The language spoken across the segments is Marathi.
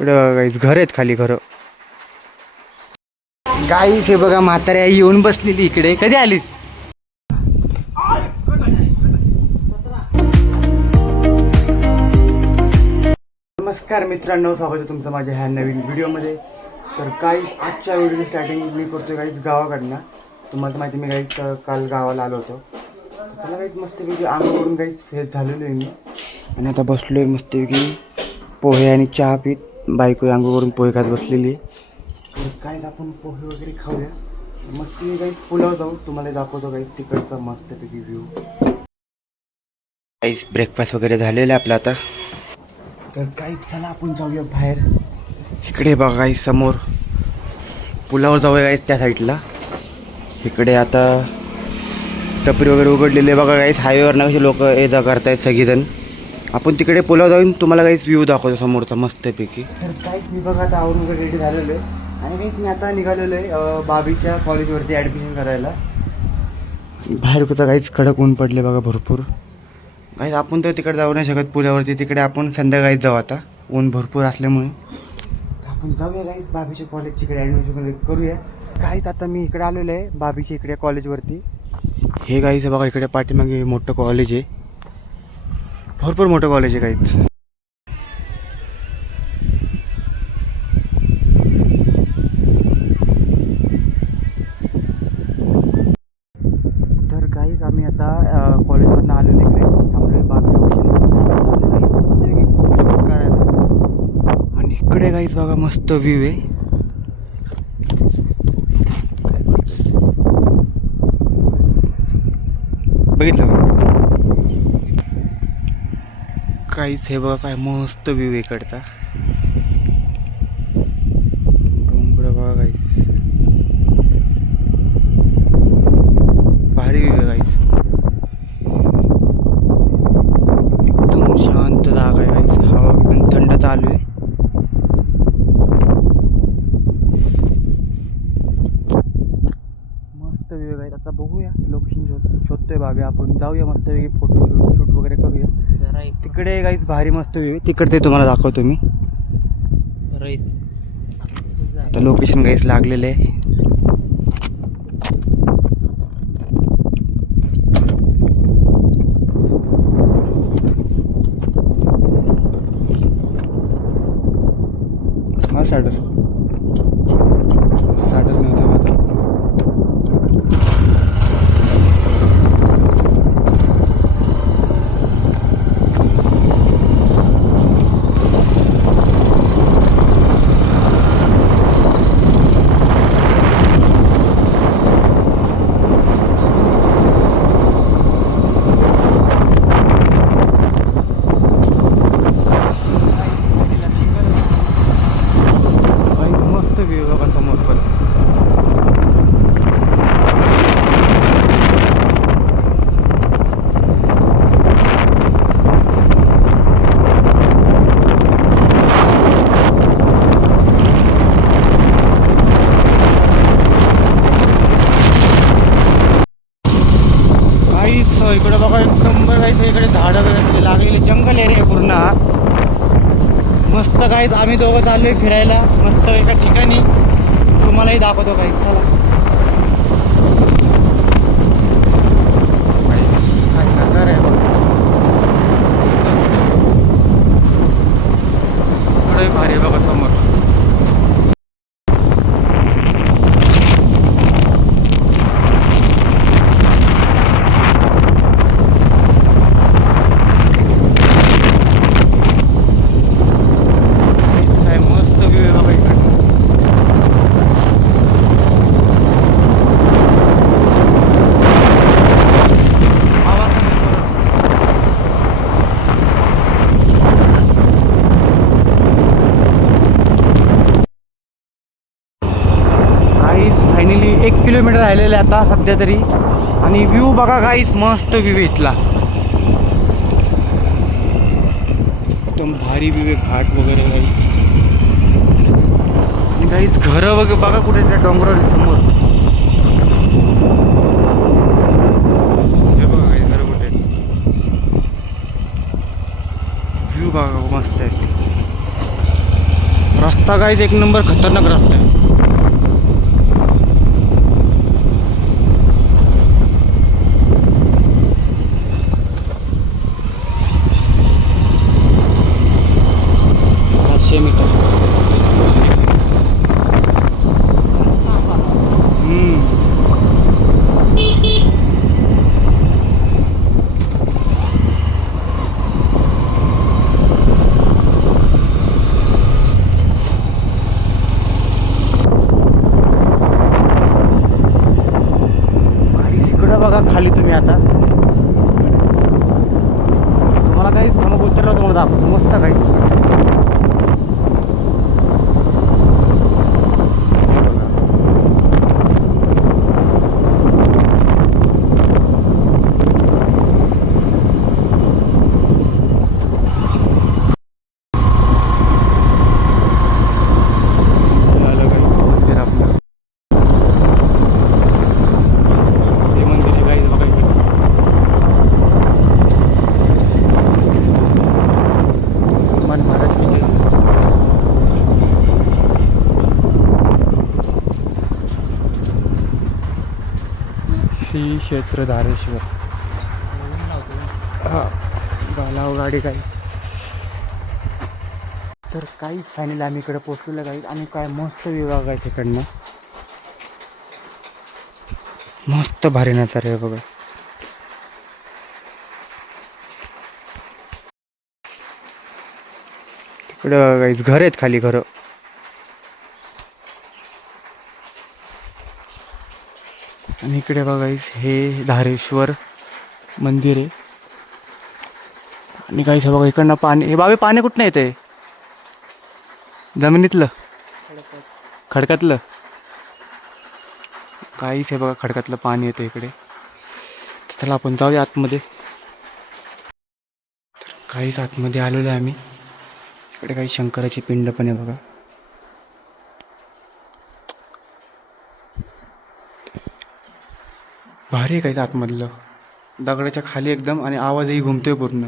इकडं काहीच घर आहेत खाली घरं. काहीच हे बघा म्हातारी आई येऊन बसलेली इकडे. कधी आलीस? नमस्कार मित्रांनो, स्वागत आहे तुमचं माझ्या ह्या नवीन व्हिडिओमध्ये. तर काही आजच्या व्हिडिओची स्टार्टिंग मी करतोय काहीच गावाकडनं. तुम्हाला माहिती मी काहीच काल गावाला आलो होतो. चला काहीच मस्तपैकी अंगावरून काहीच फ्रेश झालेलो आहे मी आणि आता बसलो आहे मस्तपैकी पोहे आणि चहा पीत. बायको अंगावरून पोहे खात बसलेली. तर काहीच आपण पोहे वगैरे खाऊया. मस्त काही पुलाव जाऊ, तुम्हाला दाखवतो काही तिकडचा मस्तपैकी व्ह्यू. काहीच ब्रेकफास्ट वगैरे झालेलं आहे आपलं आता. तर काहीच चला आपण जाऊया बाहेर. इकडे बघा काही समोर पुलावर जाऊया काहीच त्या साईडला. इकडे आता टपरी वगैरे उघडलेले बघा काहीच. हायवेवर ना कसे लोक ये जा करतायत सगळीजण. आपण तिकडे पुलावर जाऊन तुम्हाला काहीच व्ह्यू दाखवतो समोरचा मस्तपैकी. तर काहीच मी बघा आता आवरून वगैरे रेडी झालेलो आहे आणि काहीच मी आता निघालेलो आहे बाबीच्या कॉलेजवरती ॲडमिशन करायला. बाहेर कुठं काहीच कडक ऊन पडले बघा भरपूर. काहीच आपण तर तिकडे जाऊ नाही शकत पुलावरती. तिकडे आपण संध्याकाळीच जाऊ आता, ऊन भरपूर असल्यामुळे. आपण जाऊया काहीच बाबीच्या कॉलेजच्याकडे ॲडमिशन करूया. काहीच आता मी इकडे आलेलो आहे बाबीच्या इकडे कॉलेजवरती. हे काहीच बघा इकडे पाठीमागे मोठं कॉलेज आहे, भरपूर मोठं कॉलेज आहे काहीच. तर काहीच आम्ही आता कॉलेजवरनं आलेलो इकडे थांबलोय बाबी फोटोशूट करायला. आणि इकडे काहीच बघा मस्त व्ह्यू आहे. बघितलं का काहीच? हे बघा काय मस्त व्ह्यू आहे इकडचा. डोंगर बघा काहीच भारी व्ह्यू आहे काहीच. एकदम शांत जागा आहे काहीच. हवा एकदम थंड चालू आहे. मस्त व्ह्यू आहे. आता बघूया लोकेशन शोधतोय बाबी. आपण जाऊया मस्तपैकी फोटोशूट वगैरे करूया. तिकडे काहीच भारी मस्त व्ह्यू आहे. तिकडे ते तुम्हाला दाखवतो मी. आता लोकेशन काहीच लागलेलं आहे. स्टार्टर नव्हतं आता. इकडे बघा एकदम जायचं. इकडे झाडं वगैरे लागलेली जंगल एरिया पूर्ण. मस्त काहीच आम्ही दोघं चाललोय फिरायला मस्त एका ठिकाणी. तुम्हालाही दाखवतो काही. चला काही नजर आहे बघा. इकडे भारी आहे बघा समोर. फायनली 1 किलोमीटर राहिलेलं आहे आता सध्या तरी. आणि व्ह्यू बघा काहीच मस्त व्ह्यू इथला. एकदम भारी व्ह्यू आहे. घाट वगैरे काही आणि काहीच घरं वगैरे बघा कुठे त्या डोंगरावर समोर. हे बघा काही घरं कुठे. व्ह्यू बघा मस्त आहे. रस्ता गाईज एक नंबर खतरनाक रस्ता आहे. बघा खाली तुम्ही आता तुम्हाला काही थांबा उतरलं तुम्हाला दाखवतो मस्त काही श्री क्षेत्र धारेश्वर. हा बालाव गाडी काही तर काहीच फायनली आम्ही इकडे पोचलेलं काही आणि काय मस्त विभाग आहे तिकडनं मस्त भारी नजारा आहे बघा. तिकडे काही घर आहेत खाली घरं आणि इकडे बघायच हे धारेश्वर मंदिर आहे आणि काहीच बघा इकडनं पाणी हे बाबे पाणी कुठनं येते जमिनीतलं खडकातलं काहीच आहे बघा खडकातलं पाणी येतं इकडे. चला आपण जाऊया आतमध्ये. तर काहीच आतमध्ये आलेलो आहे आम्ही. इकडे काही शंकराची पिंड पण आहे बघा. भारी आहे काही आतमधलं दगडाच्या खाली एकदम आणि आवाजही घुमतोय पूर्ण.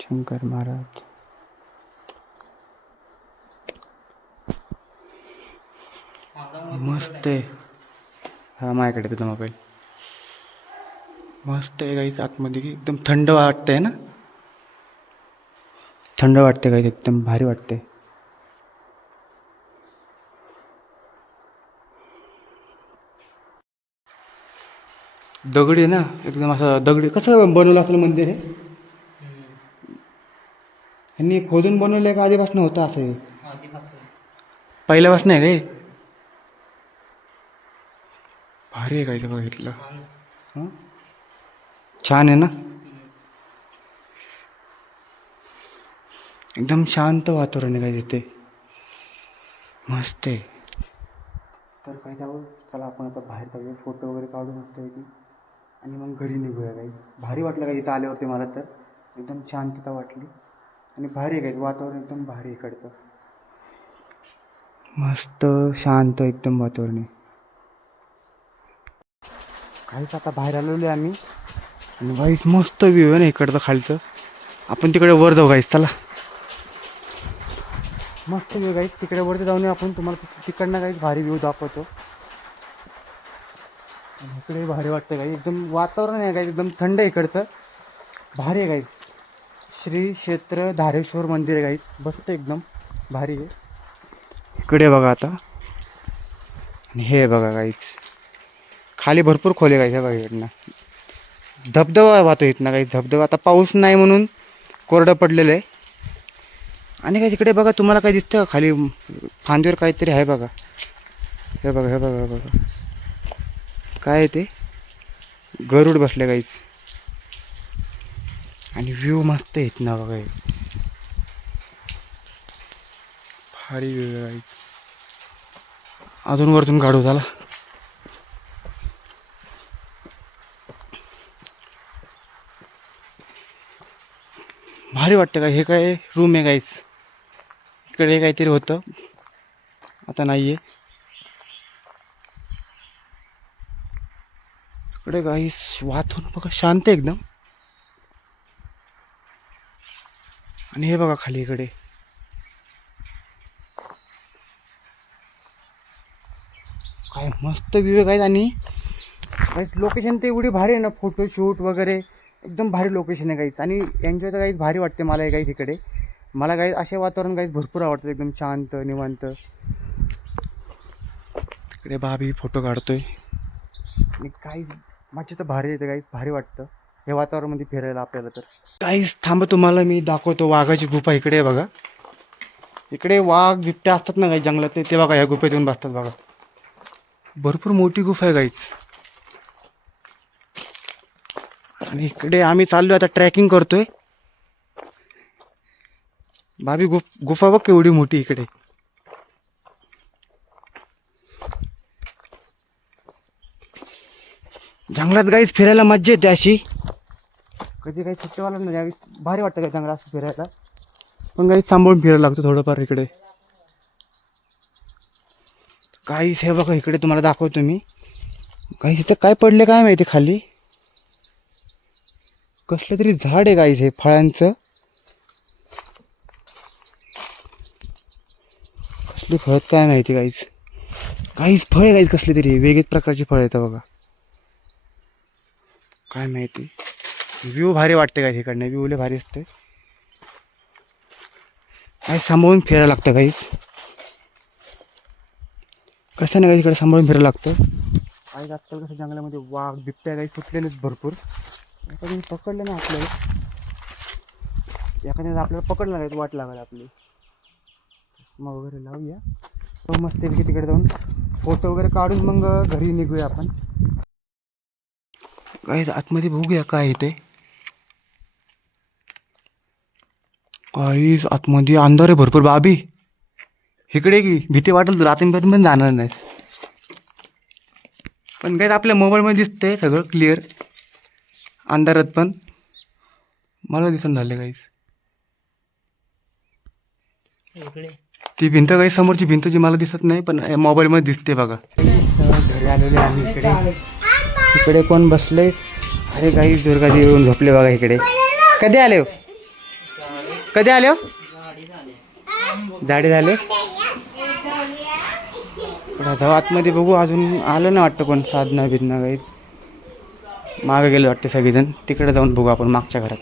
शंकर महाराज मस्त आहे. हा माझ्याकडे तुझा मोबाईल मस्त आहे काहीच आतमध्ये एकदम थंड वाटतंय ना थंड वाटते काही एकदम भारी वाटते. दगडी आहे ना एकदम असं दगडी कसं बनवलं असलं मंदिर आहे ह्यांनी खोदून बनवलं का आधीपासून होतं असं पहिल्यापासून आहे रे. भारी आहे काय बघितलं छान आहे ना एकदम शांत वातावरण आहे काय तिथे मस्त आहे. तर काय जाऊ चला आपण आता बाहेर जाऊया फोटो वगैरे काढू मस्त आहे की आणि मग घरी निघूया काही. भारी वाटलं काय इथं आल्यावरती मला तर एकदम शांतता वाटली आणि भारी आहे काय वातावरण एकदम भारी इकडचं मस्त शांत एकदम वातावरण आहे. काहीच आता बाहेर आलेलो आहे आम्ही आणि काहीच मस्त व्ह्यू आहे ना इकडचं खालचं. आपण तिकडे वर जाऊ काहीच चला मस्त व्ह्यू काहीच तिकडे वरती जाऊन आपण तुम्हाला तिकडनं काहीच भारी व्ह्यू दाखवतो. इकडे भारी वाटतं काही एकदम वातावरण आहे काही एकदम थंड आहे इकडचं भारी आहे काही. श्री क्षेत्र धारेश्वर मंदिर आहे काही मस्त एकदम भारी आहे. इकडे बघा आता आणि हे बघा काहीच खाली भरपूर खोले काय बघा इकडनं धबधबा वाहतो इथनं काही धबधबा आता पाऊस नाही म्हणून कोरडं पडलेलं आहे. आणि काही तिकडे बघा तुम्हाला काय दिसतं खाली फांदीवर काहीतरी आहे बघा हे बघा हे बघा हे बघा काय आहे ते गरुड बसले काहीच आणि व्ह्यू मस्त आहेत ना बघा भारी व्ह्यू काहीच. अजून वरतून काढू झाला भारी वाटतं का. हे काय रूम आहे काहीच इकडे काहीतरी होतं आता नाही आहे इकडे गाईस वातावरण बघा शांत आहे एकदम. आणि हे बघा खाली इकडे काय मस्त विवेक आहेत. आणि लोकेशन तर एवढी भारी आहे ना, फोटोशूट वगैरे एकदम भारी लोकेशन आहे गाईच. आणि एन्जॉय तर काहीच भारी वाटते मला गाईच इकडे. मला काही असे वातावरण काहीच भरपूर आवडतं, एकदम शांत निवांत. इकडे भाभी फोटो काढतोय आणि काहीच मजा तर भारी येते, काहीच भारी वाटतं हे वातावरणामध्ये फिरायला आपल्याला. तर काहीच थांब तुम्हाला मी दाखवतो वाघाची गुफा. इकडे बघा, इकडे वाघ बिबट्या असतात ना काही जंगलात, ते बघा ह्या गुफेत येऊन बसतात बघा. भरपूर मोठी गुफा आहे गाईच. आणि इकडे आम्ही चाललोय आता, ट्रॅकिंग करतोय. भाभी गुफा बघ केवढी मोठी इकडे. जंगलात गाईच फिरायला मज्जा येते अशी. कधी काही सुट्टीवाला नाही भारी वाटतं का जंगलात असं फिरायला. पण काही सांभाळून फिरायला लागतं थोडंफार इकडे. काहीच हे बघा इकडे तुम्हाला दाखवतो मी. काहीच इथं काय पडले काय माहिती खाली. कसलं तरी झाड आहे गाईस हे फळांचं. कसली फळ काय माहिती गाईस. काहीच फळ आहे गाईस, कसले तरी वेगळ्याच प्रकारची फळ येतं बघा. काय माहिती. व्ह्यू भारी वाटते काय इकडनं, व्ह्यू लय भारी असते. काय सांभाळून फिरायला लागतं काहीच. कसं नाही काही इकडे सांभाळून फिरायला लागतं. काही आजकाल कसं जंगलामध्ये वाघ बिबट्या काही सुटलेलेच भरपूर. एखाद्याने पकडलं ना आपल्याला, एखाद्याने आपल्याला पकडलं नाही वाट लागायला आपली. मग वगैरे लावूया तो मस्त तिकडे जाऊन फोटो वगैरे काढून मग घरी निघूया आपण. काय आतमध्ये बघूया काय इथे. काहीच आतमध्ये अंधार आहे भरपूर. बाबी इकडे की भीती वाटेल तुला, आतमध्ये पण जाणार नाही. पण काय आपल्या मोबाईलमध्ये दिसतंय सगळं क्लिअर अंधारात. पण मला दिसून झाले काहीच. ती भिंत काही समोरची भिंत जी मला दिसत नाही, पण मोबाईलमध्ये दिसते बघा. घरी आलेले आम्ही इकडे. इकडे कोण बसले. अरे काही दुर्गाजी येऊन झोपले बघा इकडे. कधी आले हो, कधी आले हो. जाडे झाले. जाऊ आतमध्ये बघू, अजून आलं ना वाटतं कोण. साधना बिधना काही मागं गेलं वाटतं सगळेजण. तिकडे जाऊन बघू आपण मागच्या घरात.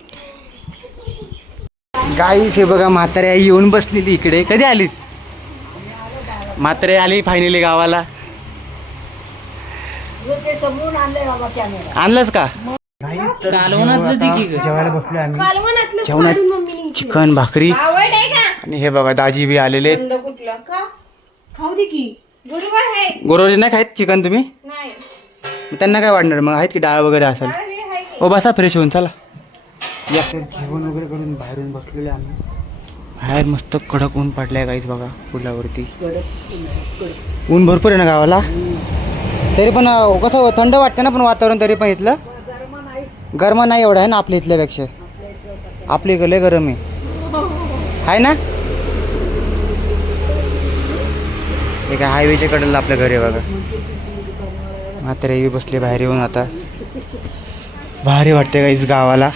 गाईस हे बघा म्हातारी आई येऊन बसलेली इकडे. कधी आली म्हातारी? आली फायनली गावाला. आणलंच का? जेवायला बसलो आम्ही. जेवणात चिकन भाकरी. आणि हे बघा दाजी बी आलेले. गुरुवारी नाही खायत चिकन तुम्ही? त्यांना काय वाटणार मग, आहेत की डाळ वगैरे असेल. ओ बसा फ्रेश होऊन चला. या जेवण वगैरे करून बाहेरून बसलेले आम्ही. बाहेर मस्त कडक ऊन पडलाय काहीच बघा पुलावरती. ऊन भरपूर आहे ना गावाला. तरी पण कसं थंड वाटतं ना पण वातावरण. तरी पण इथलं गरम नाही एवढं आहे ना आपल्या इथल्यापेक्षा. आपल्या इकडे गरम आहे ना. हे काय हायवेच्या कडेला आपल्या घरी आहे बघा. म्हातारे बसले बाहेर येऊन. आता भारी वाटते काहीच गावाला,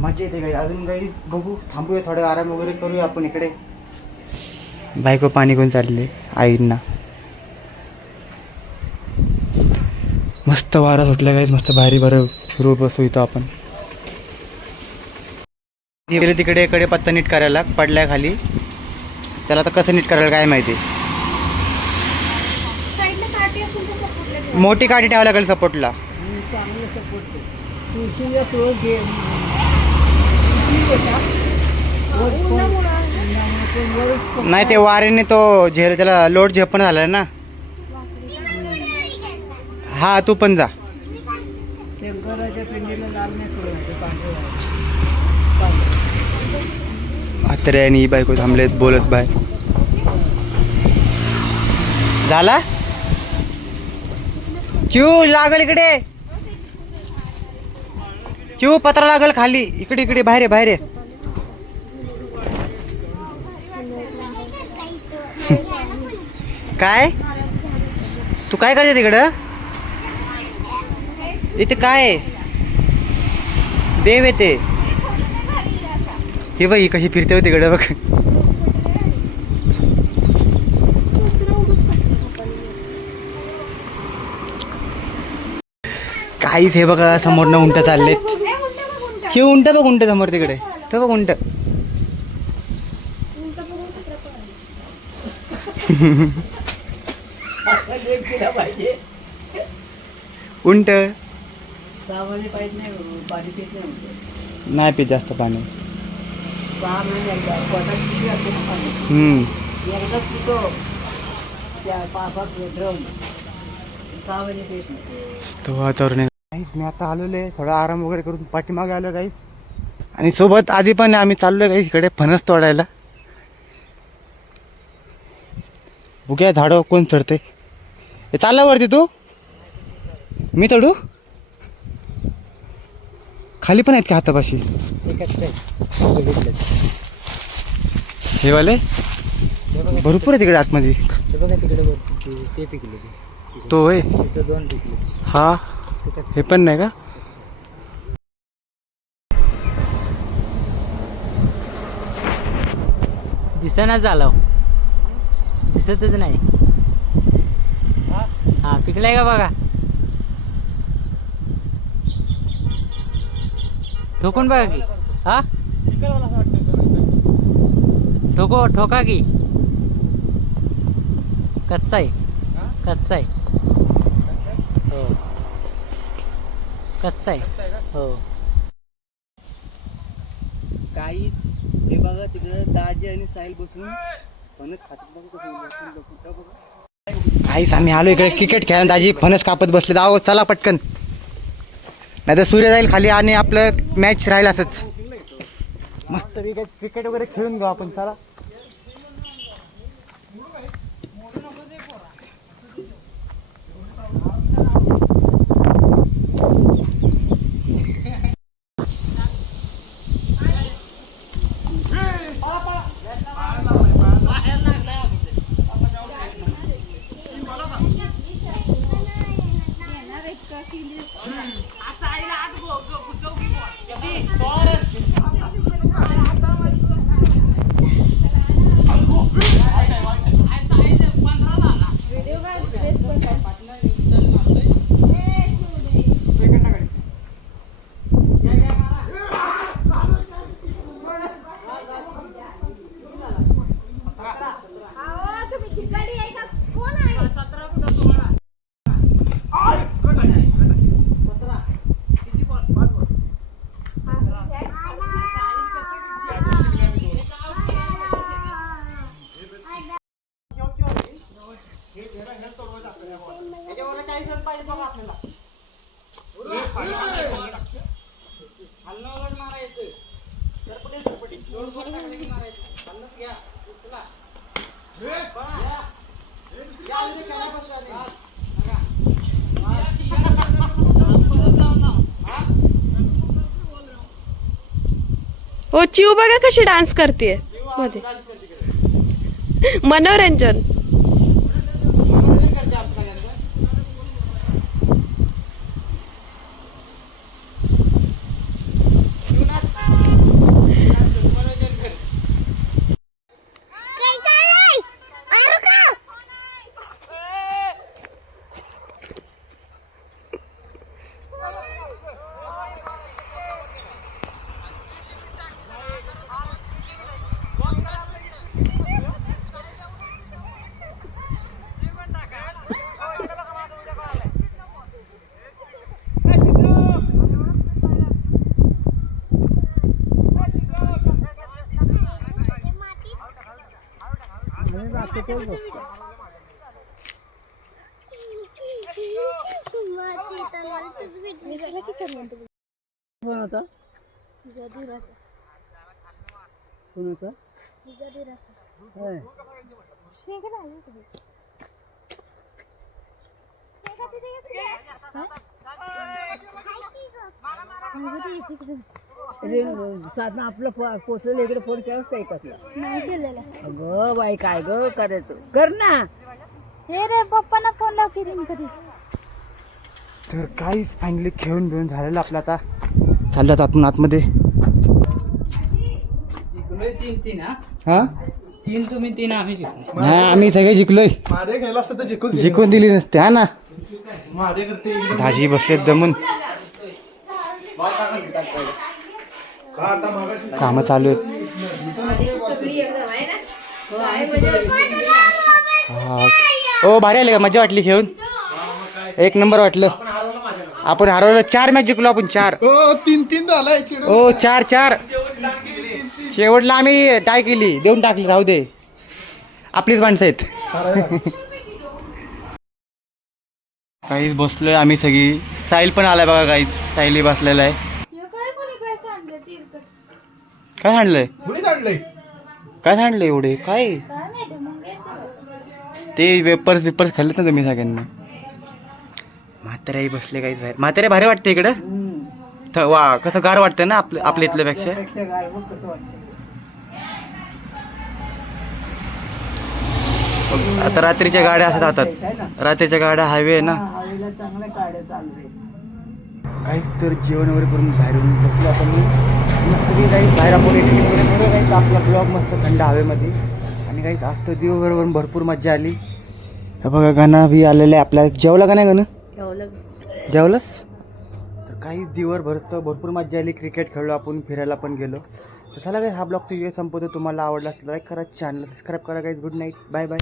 मजा येते काही. अजून काही बघू, थांबूया थोडं, आराम वगैरे करूया आपण इकडे. बायको पाणी घेऊन चालले आईंना. मस्त वारा सुटला काहीच, मस्त भारी बरं फिरू बसू इथं आपण. तिकडे इकडे पत्ता नीट करायला पडलाय खाली. त्याला आता कसं नीट करायला काय माहिती. मोठी काठी ठेवायला लागेल सपोर्टला. नाही ते वारेने तो त्याला लोड झेपण झालाय ना. हा तू पण जा. म्हातारे आणि बायको थांबलेत बोलत बाय. झाला चिऊ लागल इकडे. चिऊ पत्रा लागल खाली. इकडे इकडे बाहेर बाहेर. काय तू काय करते तिकडं? इथे काय आहे? देव येते. हे बघ ही कशी फिरते होती तिकडे बघ. काहीच हे बघा समोरनं उंट चाललेत. शिव उंट बघ, उंट समोर तिकडे. तर बघ उंट. उंट नाही पित जास्त पाणी. तो वातावरण आहे. मी आता आलेलो आहे, थोडा आराम वगैरे करून पाठीमागे आलो गाईस. आणि सोबत आधी पण आम्ही चाललोय गाईस इकडे फणस तोडायला. बघूया झाडं कोण चढते. हे चालला वरती तू? मी तोडू? खाली पण आहेत का हातापाशी? हे वाले भरपूर आहे तिकडे आतमध्ये. तो होय. हा हे पण नाही का? दिसेना झालं, दिसतच नाही. हा पिकलाय का बघा. ठोकून बघा की. हा ठोका की. कच्चा आहे, कच्चा आहे. हो कच्चा आहे. हो काहीच. हे बघा तिकडे दाजी आणि साहिल बसून फणस खातात बघा. काहीच आम्ही आलो इकडे क्रिकेट खेळायला. दाजी फणस कापत बसले. जाओ चला पटकन, नाही तर सूर्य जाईल खाली आणि आपलं मॅच राहील असंच. मस्त क्रिकेट वगैरे खेळून घेऊ आपण. चला हो चिव बघा कशी डान्स करते मध्ये. मनोरंजन. साधनं आपलं पोचलेलं इकडे फोन केलाच काय कसला नाही केलेला. अगं बाई काय ग करायचं कर ना. हे रे पप्पांना फोन लाव की रिंग कधी. तर काहीच फायनली खेळून बिळून झालेलं आपलं आता चाललं आतून आतमध्ये. तीन तीन हा हा तीन तुम्ही तीन आम्ही जिंकलो. नाही आम्ही सगळे जिंकलोय. मारे घ्यायला असतं तर जिंकून दिली नसते हा ना. मारे करते दाजी बसलेत दमून. कामं चालू आहेत. हा. ओ भारी आले का, मजा वाटली खेळून. एक नंबर वाटलं. आपण हरवलं. 4 मॅच जिंकलो आपण 4. तीन तीन झालाय चिडून. ओ 4 शेवटला आम्ही टाय केली, देऊन टाकली. राहू दे, आपलीच माणसं आहेत. काहीच बसलोय आम्ही सगळी. साहिल पण आलाय बघा. काहीच साहिली बसलेला आहे. काय सांडलंय? कुणी काढलंय? काय सांडलंय एवढे? काय ते वेपर्स खाल्लेत ना तुम्ही सगळ्यांना. म्हाताऱ्याही बसले काही बाहेर. म्हाताऱ्या भारी वाटते इकडं. वा कसं गार वाटतं ना आपल्या इथल्यापेक्षा. आता रात्रीच्या गाड्या असं जातात. रात्रीच्या गाड्या हायवे आहे ना. चांगल्या गाड्या चालू आहे. काहीच तर जेवण वगैरे करून बाहेरून बसलो आपण. मस्त काही बाहेर आपण एडिटिंग वगैरे करू. काहीच आपला ब्लॉग मस्त थंड हवेमध्ये. आणि काहीच आज तर दिवसभर भरपूर मजा आली. हे बघा गाणं बी आलेलं आहे आपल्या. जेवला का नाही गाणं? जेवलंच. तर काही दिवसभर तर भरपूर मजा आली. क्रिकेट खेळलो आपण, फिरायला पण गेलो. तर चला काही हा ब्लॉग तुझे संपवतो. तुम्हाला आवडला असेल लाईक करा, चॅनल सबस्क्राईब करा. काही गुड नाईट, बाय बाय.